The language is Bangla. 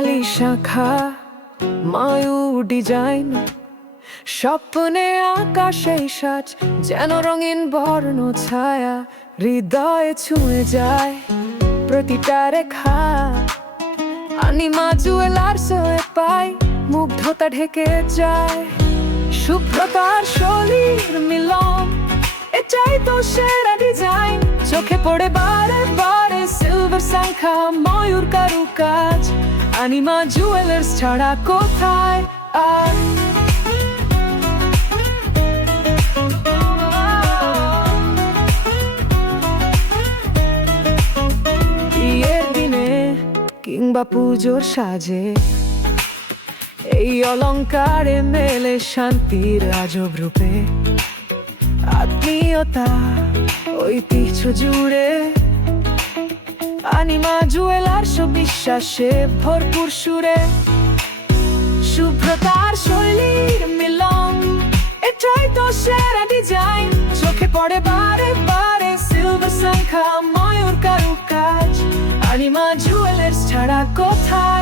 রূপালী শাখা ময়ূর ডিজাইন, স্বপ্নে আকাশে সাজ, যেন রঙিন বর্ণ ছায়া হৃদয়ে ছুঁয়ে যায় প্রতিটা রেখা। আনিমা জুয়েলার্সে পাই মুগ্ধতা ঢেকে যায়, শুভ্রতার শৈলীর মিলন, এটাই তো সেরা ডিজাইন। চোখে পড়ে বারে বারে সিলভার সংখ্যা ময়ূর কারুকাজ, আনিমা জুয়েলার্স ছাড়া কোথায় আর। বিয়ের দিনে কিংবা পুজোর সাজে এই অলংকারে মেলে শান্তির আজব রূপে। আত্মীয়তা ঐতিহ্য জুড়ে আনিমা জুয়েলার্স বিশ্বাসে ভরপুর সুরে। শুভ্রতার শৈলীর মিলন, এটাই তো সেরা ডিজাইন। চোখে পড়ে বারে বারে সিলভার সংখ্যা ময়ূর কারুকাজ, আনিমা জুয়েলার্স ছাড়া কোথায়।